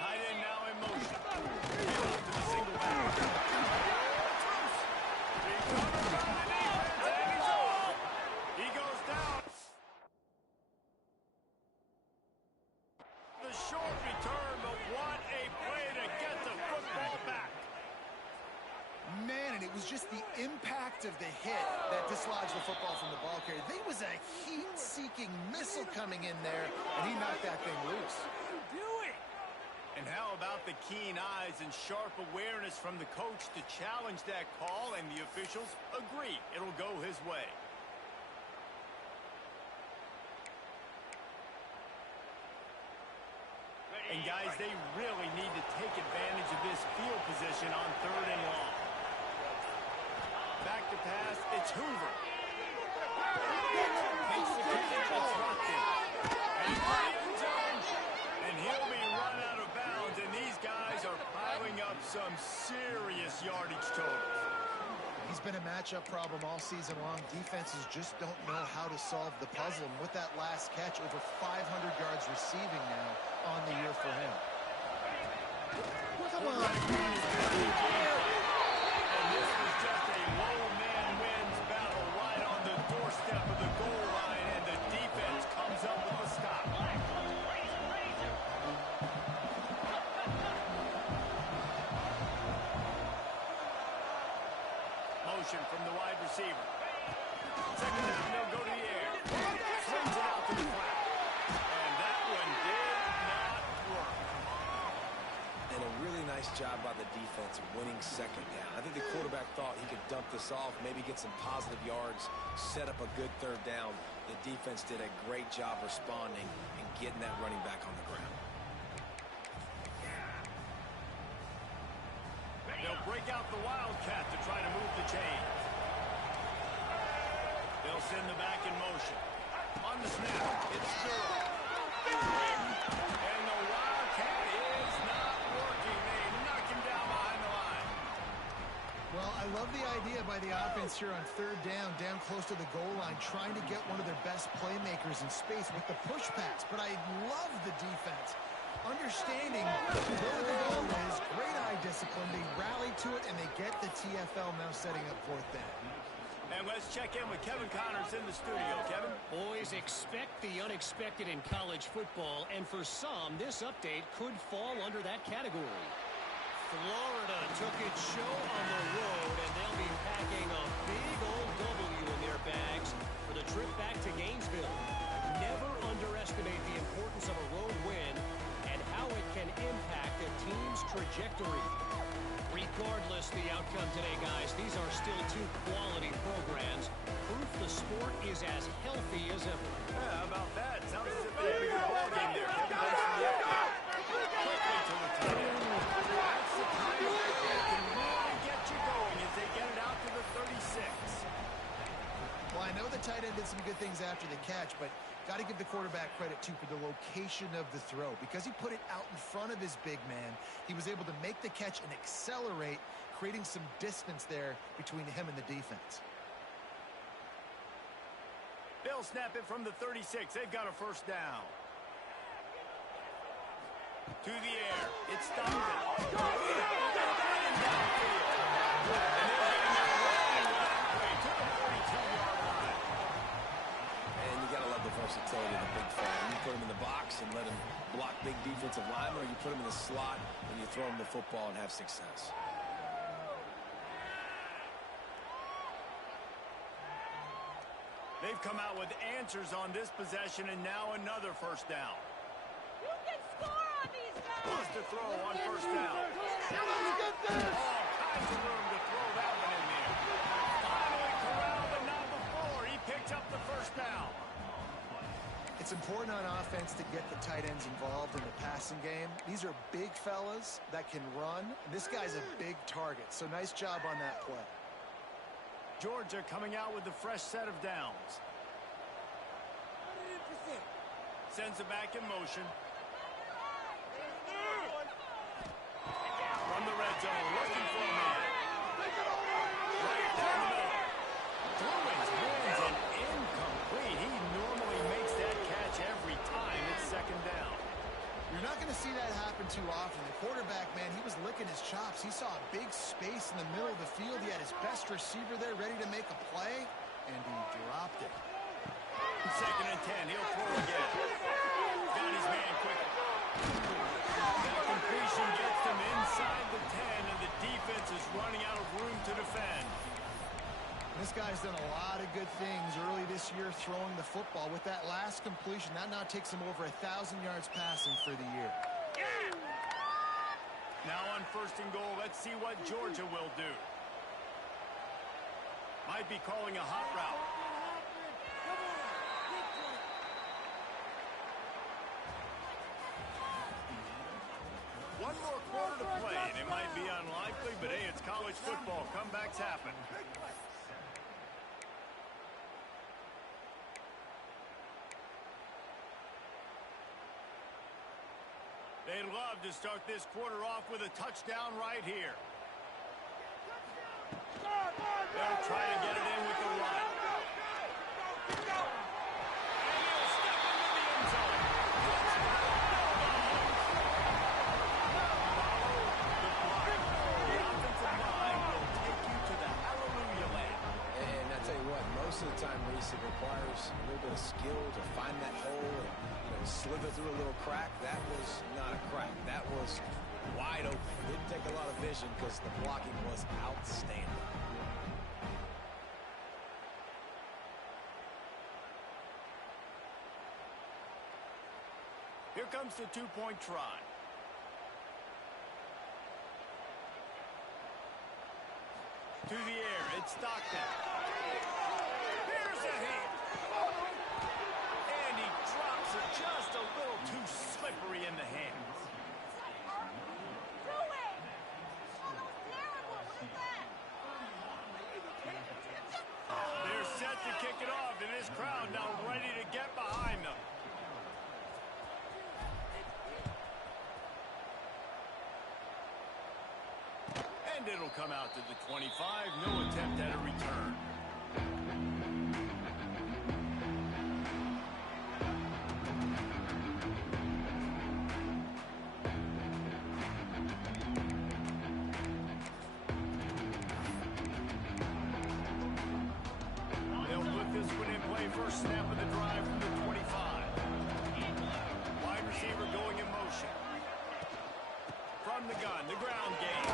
Tight end now in motion. Hand off to the single back. Recovered by the defense, and he's off. He goes down. The short return, but what a play to get the football back. Man, and it was just the impact of the hit that dislodged the football from the ball carrier. There was a heat-seeking missile coming in there, and he knocked that thing loose. And how about the keen eyes and sharp awareness from the coach to challenge that call, and the officials agree it'll go his way. And guys, they really need to take advantage of this field position on 3rd and long. Back to pass, it's Hoover. Makes the catch, it's locked in. And he's in the end zone. And he'll be run out of bounds, and these guys are piling up some serious yardage totals. He's been a matchup problem all season long. Defenses just don't know how to solve the puzzle. And with that last catch, over 500 yards receiving now on the year for him. Come on. And this was just a low man wins battle right on the doorstep of the goal line, and the defense comes up with a stop. Motion from the wide receiver. 2nd down, they'll go to the air. Swings it out to the flat. And that one did not work. And a really nice job by the defense winning 2nd down. I think the quarterback thought he could dump this off, maybe get some positive yards, set up a good 3rd down. The defense did a great job responding and getting that running back on the ground. They'll break out the Wildcat to try to move the chains. They'll send the back in motion. On the snap, it's Durham. And the Wildcat is not working. They knock him down behind the line. Well, I love the idea by the offense here on 3rd down close to the goal line, trying to get one of their best playmakers in space with the push pass. But I love the defense. Understanding where the ball is, great eye discipline, they rally to it, and they get the TFL now setting up 4th down. And let's check in with Kevin Connors in the studio. Kevin? Boys, expect the unexpected in college football, and for some, this update could fall under that category. Florida took its show on the road, and they'll be packing a big old W in their bags for the trip back to Gainesville. Never underestimate the importance of a road win and how it can impact a team's trajectory. Regardless the outcome today, guys, these are still 2 quality programs. Proof the sport is as healthy as ever. Yeah, how about that? Sounds as if they had a good ball game there. Kevin, thanks for the update. Quickly to the tight end. That's the kind of play that can really get you going as they get it out to the 36. Well, I know the tight end did some good things after the catch, but got to give the quarterback credit, too, for the location of the throw. Because he put it out in front of his big man, he was able to make the catch and accelerate, creating some distance there between him and the defense. They'll snap it from the 36. They've got a first down. To the air. It's stopped. And you got to love the versatility of the big fella. You put him in the box and let him block big defensive linemen, or you put him in the slot and you throw him the football and have success. They've come out with answers on this possession, and now another first down. You can score on these guys. Wants to throw on first down. All kinds of room to throw that one in there. Finally corralled, but not before. He picks up the first down. It's important on offense to get the tight ends involved in the passing game. These are big fellas that can run. And this guy's a big target, so nice job on that play. Georgia coming out with a fresh set of downs. Sends it back in motion. From the red zone, looking for a man. Right down the middle. Through his hands and incomplete. He normally makes that catch every time. It's second down. You're not going to see that happen too often. The quarterback, man, he was licking his chops. He saw a big space in the middle of the field. He had his best receiver there ready to make a play, and he dropped it. Second and 10. He'll throw again. Got his man quickly. That completion gets him inside the 10, and the defense is running out of room to defend. This guy's done a lot of good things early this year throwing the football. With that last completion, that now takes him over 1,000 yards passing for the year. Now on first and goal, let's see what Georgia will do. Might be calling a hot route. One more quarter to play, and it might be unlikely, but hey, it's college football. Comebacks happen. They'd love to start this quarter off with a touchdown right here. They'll try to get it in with the run. And he'll step into the end zone. The offensive line will take you to the hallelujah land. And I tell you what, most of the time, Reese, it requires a little bit of skill to find that hole and slither through a little crack. That was not a crack. That was wide open. Didn't take a lot of vision because the blocking was outstanding. Here comes the two-point try. To the air, it's Stockton. Here's a hit. And he drops it just a little too slippery in the hands. They're set to kick it off, and this crowd now ready to get behind them. And it'll come out to the 25. No attempt at a return. They'll put this one in play. First snap of the drive from the 25. Wide receiver going in motion. From the gun, the ground game.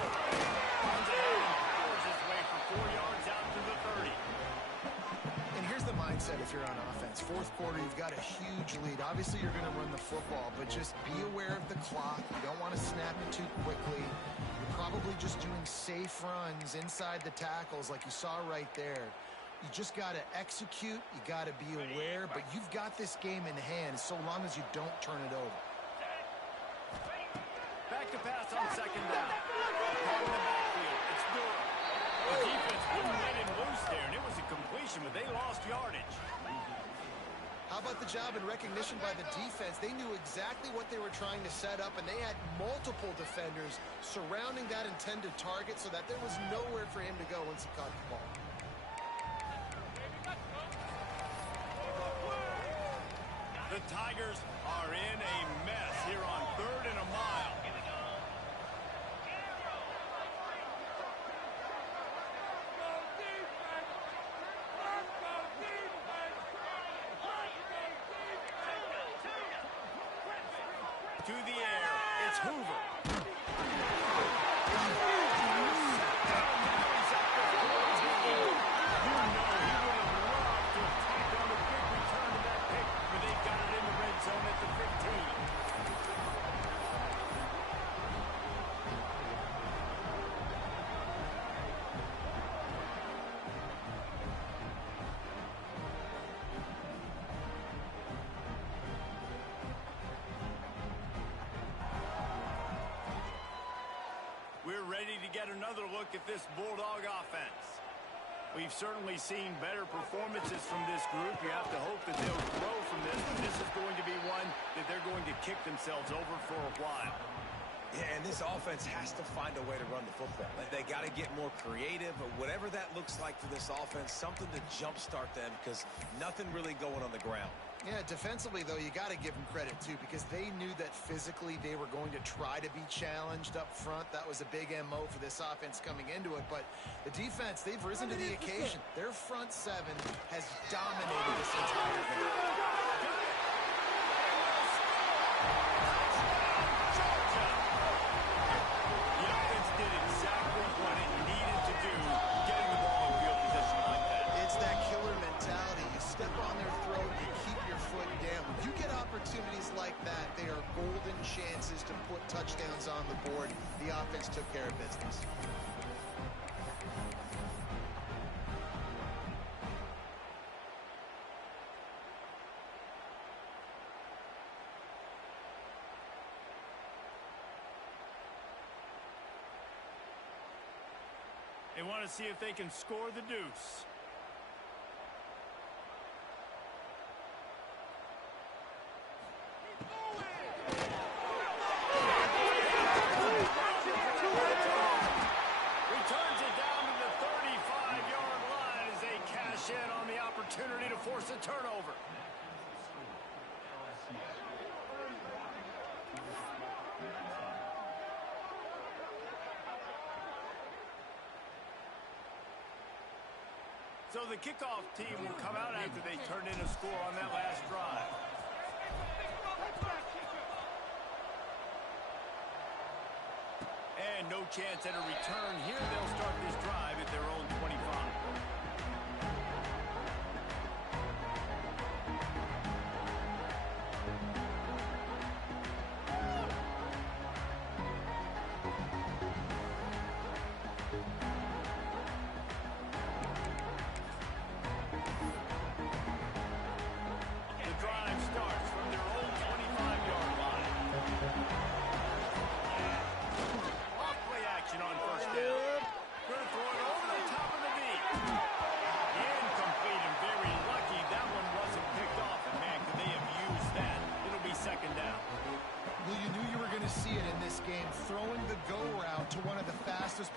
Runs ahead and powers his way for 4 yards out to the 30. And here's the mindset if you're on offense. Fourth quarter, you've got a huge lead. Obviously, you're going to run the football, but just be aware of the clock. You don't want to snap it too quickly. You're probably just doing safe runs inside the tackles like you saw right there. You just got to execute. You got to be aware, but you've got this game in hand so long as you don't turn it over. Back to pass on second down. Caught in the backfield. It's Durham. The defense wouldn't let him loose there, and it was a completion, but they lost yardage. How about the job and recognition by the defense? They knew exactly what they were trying to set up, and they had multiple defenders surrounding that intended target so that there was nowhere for him to go once he caught the ball. The Tigers are in a mess here on 3rd and a mile. To the air, it's Hoover. Zone at the 15. We're ready to get another look at this Bulldog offense. We've certainly seen better performances from this group. You have to hope that they'll grow from this, but this is going to be one that they're going to kick themselves over for a while. Yeah, and this offense has to find a way to run the football. They got to get more creative, but whatever that looks like for this offense, something to jumpstart them because nothing really going on the ground. Yeah, defensively, though, you got to give them credit, too, because they knew that physically they were going to try to be challenged up front. That was a big MO for this offense coming into it. But the defense, they've risen to the occasion. Their front seven has dominated this entire game. The offense did exactly what it needed to do, getting the ball in field position like that. It's that killer mentality. You step on their throat, you keep your foot down. When you get opportunities like that, they are golden chances to put touchdowns on the board. The offense took care of business. They want to see if they can score the deuce. Returns it down to the 35-yard line as they cash in on the opportunity to force a turnover. So the kickoff team will come out after they turned in a score on that last drive. And no chance at a return here. They'll start this drive at their own 25.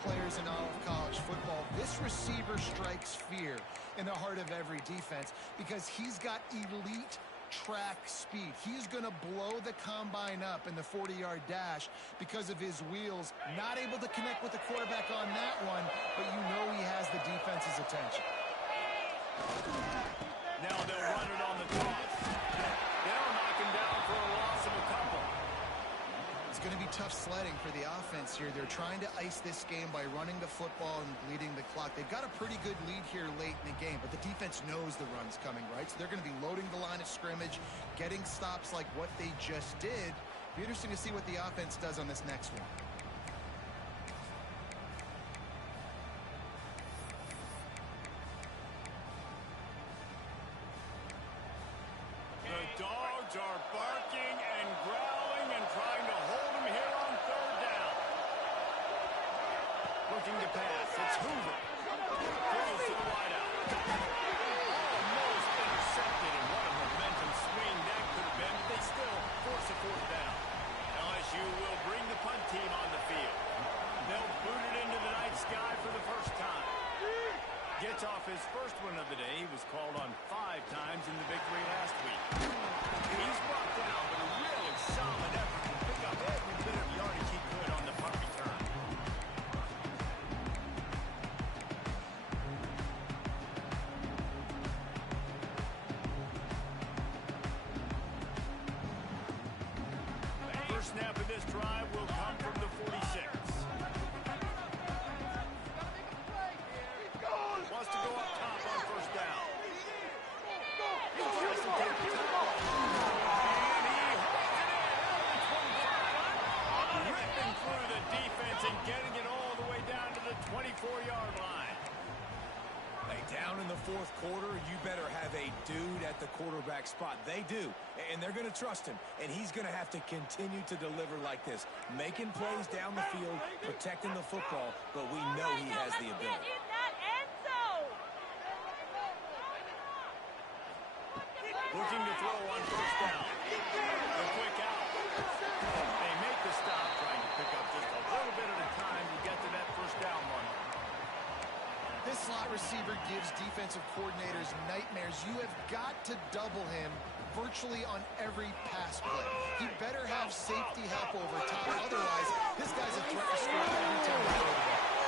Players in all of college football. This receiver strikes fear in the heart of every defense because he's got elite track speed. He's going to blow the combine up in the 40-yard dash because of his wheels. Not able to connect with the quarterback on that one, but you know he has the defense's attention. Now they'll run it on the toss. They'll knock him down for a loss of a couple. It's going to be tough sledding for the offense here. They're trying to ice this game by running the football and bleeding the clock. They've got a pretty good lead here late in the game, but the defense knows the run's coming, right? So they're going to be loading the line of scrimmage, getting stops like what they just did. Be interesting to see what the offense does on this next one. The dogs are barking and growling and trying to hold him here on 3rd down. Looking to pass. It's Hoover. Throws to the wideout. Almost intercepted, and what a momentum swing that could have been, but they still force a 4th down. LSU will bring the punt team on the field. They'll boot it into the night sky for the first time. Gets gets off his first one of the day. He was called on 5 times in the victory last week. He's brought down, but a really solid effort to pick up every bit of yardage he could on the punt return. First snap of this drive will come from the 46. Wants to go up top on first down. He tries to take the top. And he holds it in at the 25. Ripping through the defense and getting it all the way down to the 24-yard line. Hey, down in the fourth quarter, you better have a dude at the quarterback spot. They do, and they're going to trust him, and he's going to have to continue to deliver like this, making plays down the field, protecting the football, but we know he has the ability. Looking to throw on first down. The quick out. They make the stop, trying to pick up just a little bit at a time to get to that first down one. This slot receiver gives defensive coordinators nightmares. You have got to double him virtually on every pass play. He better have safety help over top. Otherwise, this guy's a threat to score every time he throws the ball.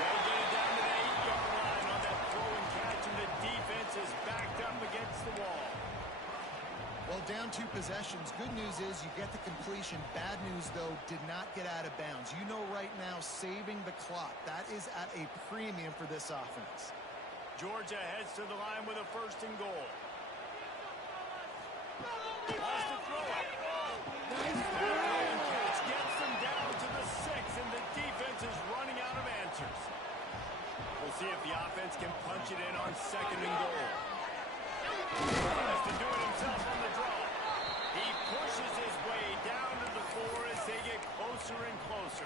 They get it down to the 8-yard line on that throw and catch, and the defense is backed up against the wall. Well, down 2 possessions. Good news is you get the completion. Bad news, though, did not get out of bounds. You know right now, saving the clock. That is at a premium for this offense. Georgia heads to the line with a first and goal. Wants to throw it. Nice throw and catch gets them down to the 6, and the defense is running out of answers. We'll see if the offense can punch it in on second and goal. Tries to do it himself on the draw. He pushes his way down to the 4 as they get closer and closer.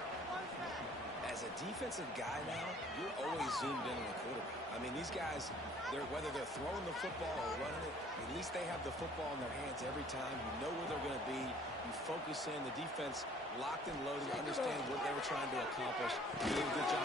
As a defensive guy now, you're always zoomed in on the quarterback. I mean, these guys, whether they're throwing the football or running it, at least they have the football in their hands every time. You know where they're going to be. You focus in. The defense locked and loaded, understand what they were trying to accomplish. Doing a good job.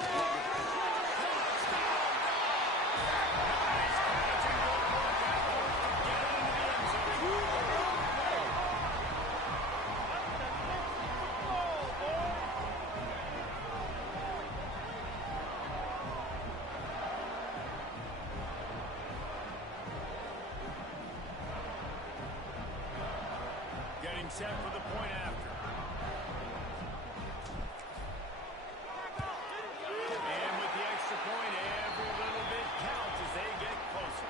Getting set for the point after. And with the extra point, every little bit counts as they get closer.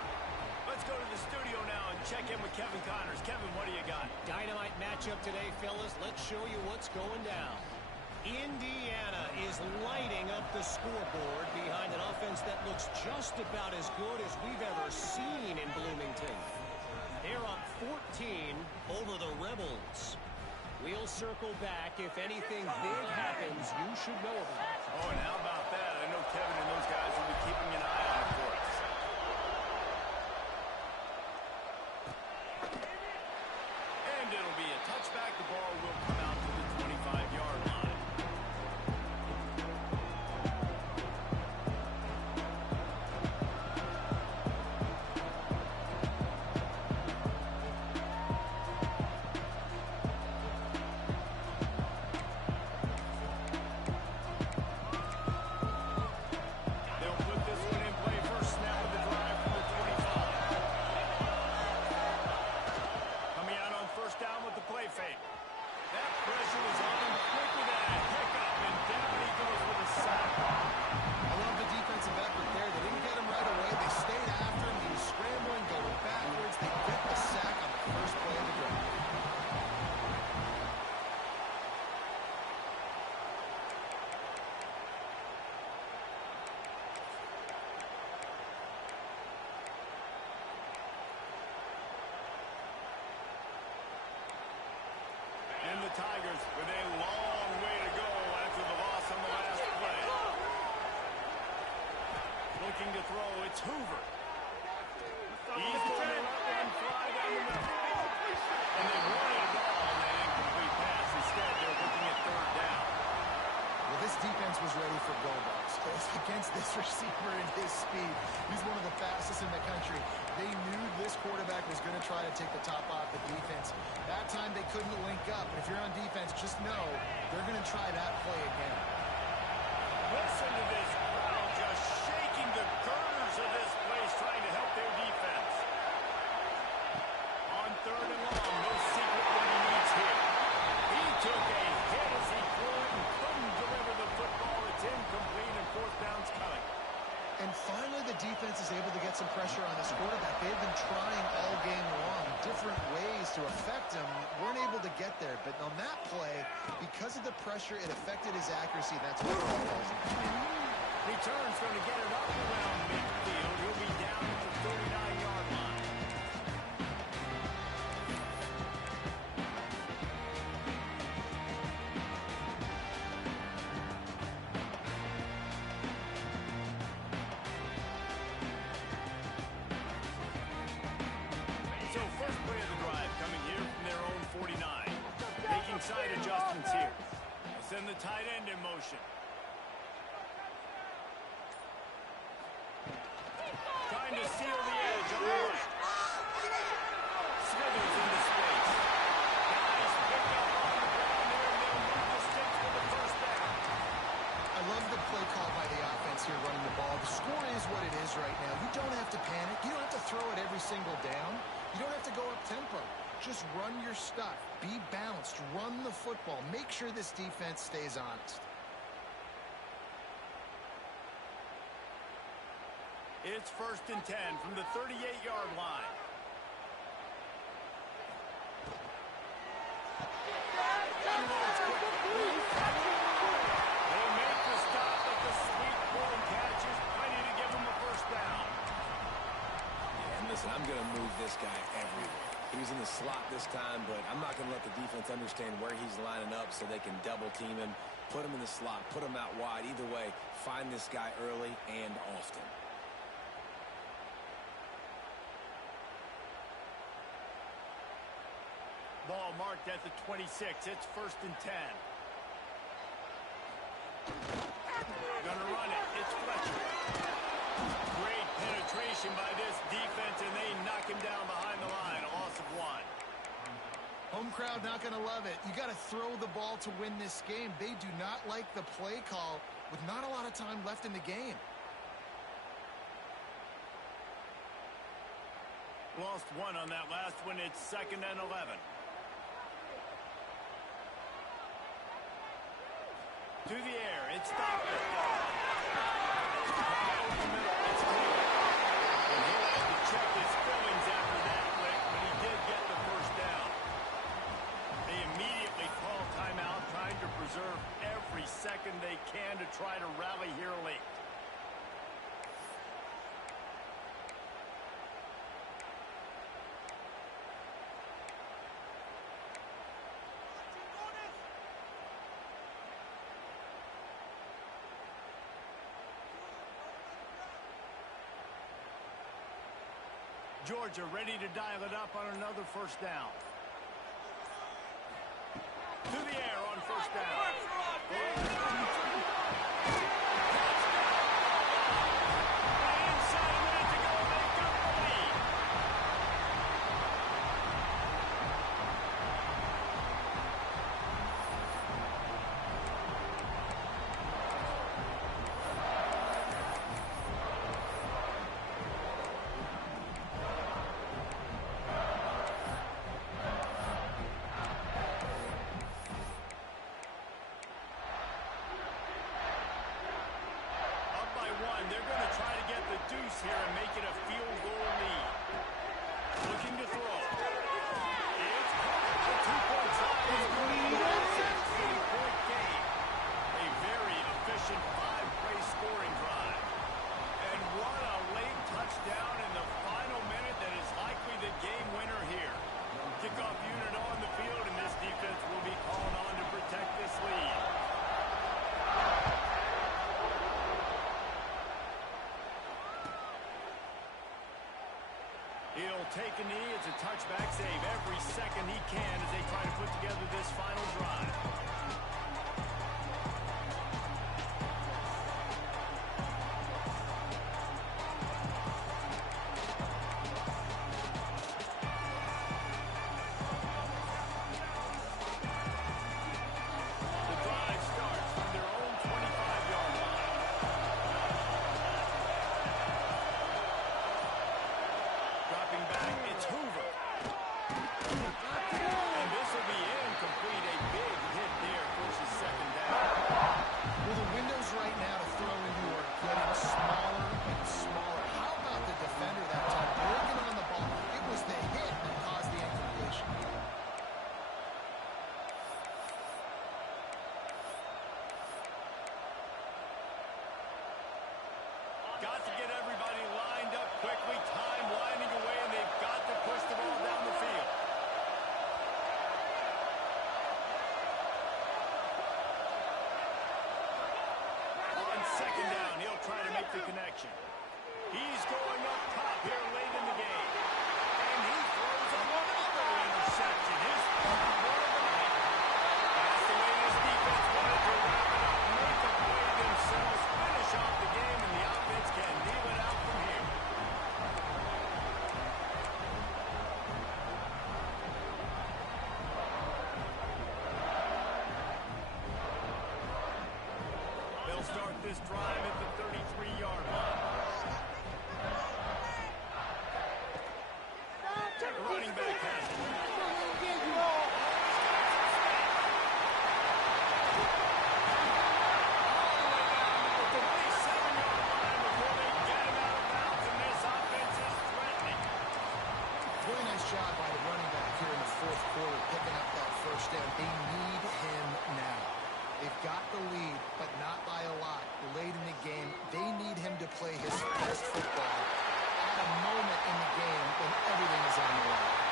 Let's go to the studio now and check in with Kevin Connors. Kevin, what do you got? Dynamite matchup today, fellas. Let's show you what's going down. Indiana is lighting up the scoreboard behind an offense that looks just about as good as we've ever seen in Bloomington. They're up 14 over the Rebels. We'll circle back. If anything big happens, you should know about it. Oh, and how about that? I know Kevin and those guys will be keeping an eye on it for us. And it'll be a touchback. The ball will come out to the 25-yard line. And the Tigers with a long way to go after the loss on the last play. Looking to throw, it's Hoover. He's going to let one fly down the middle. And they wanted a ball on that incomplete pass. Instead, they're looking at third down. Well, this defense was ready for go-balls. Against this receiver and his speed, he's one of the fastest in the country. They knew this quarterback was going to try to take the top off the defense. That time they couldn't link up. But if you're on defense, just know they're going to try that play again. Listen to this crowd just shaking the girders of this place, trying to help their defense. On 3rd and long, no secret what he needs here. He took a hit as he threw it and couldn't deliver the football. It's incomplete and 4th down's coming. And finally, the defense is able to get some pressure on this quarterback. They've been trying all game long, different ways to affect him. Weren't able to get there. But on that play, because of the pressure, it affected his accuracy. That's what the ball falls in. Return's going to get it up around midfield. He'll be down at the 39-yard line. So first play of the drive coming here from their own 49. Making side adjustments here. They send the tight end in motion. Trying to seal the edge on the right. Smithers into space. Guys pick up on the ground there, and they'll move the sticks for the 1st down. I love the play call by the offense here running the ball. The score is what it is right now. You don't have to panic. You don't have to throw it every single down. You don't have to go up tempo. Just run your stuff. Be balanced. Run the football. Make sure this defense stays honest. It's 1st and 10 from the 38-yard line. They make the stop, but the sweet ball catch is plenty to give them a 1st down. Yeah, and listen, I'm going to move this guy everywhere. He was in the slot this time, but I'm not going to let the defense understand where he's lining up so they can double team him, put him in the slot, put him out wide. Either way, find this guy early and often. Ball marked at the 26. It's 1st and 10. Gonna run it. It's Fletcher. Great penetration by this defense, and they knock him down behind the line. A loss of 1. Home crowd not going to love it. You got to throw the ball to win this game. They do not like the play call with not a lot of time left in the game. Lost 1 on that last one. It's 2nd and 11. To the air, it's stopped. It's clear. And he'll have to check his feelings after that play, but he did get the 1st down. They immediately call timeout, trying to preserve every second they can to try to rally here late. Georgia ready to dial it up on another 1st down. To the air on 1st down. Inside a minute to go. They got the lead. They're going to try to get the deuce here and make it a field goal lead. Looking to throw. It's caught. The 2-point try is going to be a 3-point game. A very efficient 5-play scoring drive. And what a late touchdown in the final minute that is likely the game winner here. Kickoff unit on the field, and this defense will be called on to protect this lead. He'll take a knee. It's a touchback save every second he can as they try to put together this final drive. got to get everybody lined up quickly, time winding away, and they've got to push the ball down the field. On second down, he'll try to make the connection. He's going up top here late in the game. And he throws another interception. His third one of the night. That's the way this defense wanted to wrap it up. Make a play themselves, finish off the game, and the offense can kneel it out from here. They'll start this drive at the 33-yard line. Running back has it. Really nice job by the running back here in the fourth quarter, picking up that first down. They need him now. They've got the lead, but not by a lot. Late in the game, they need him to play his best football at a moment in the game when everything is on the line.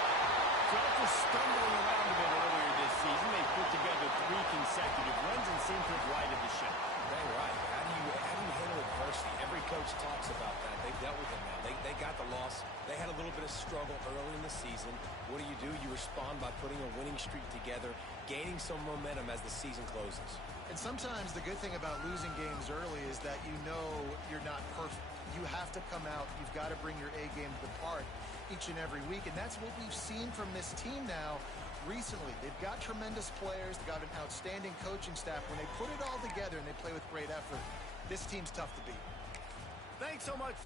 After stumbling around a bit earlier this season, they put together 3 consecutive runs and seem to have righted the ship. Dang right. How do you handle adversity? Every coach talks about that. They've dealt with it now. They got the loss. They had a little bit of struggle early in the season. What do? You respond by putting a winning streak together, gaining some momentum as the season closes. And sometimes the good thing about losing games early is that you know you're not perfect. You have to come out. You've got to bring your A game to the part each and every week. And that's what we've seen from this team now recently. They've got tremendous players. They've got an outstanding coaching staff. When they put it all together and they play with great effort, this team's tough to beat. Thanks so much.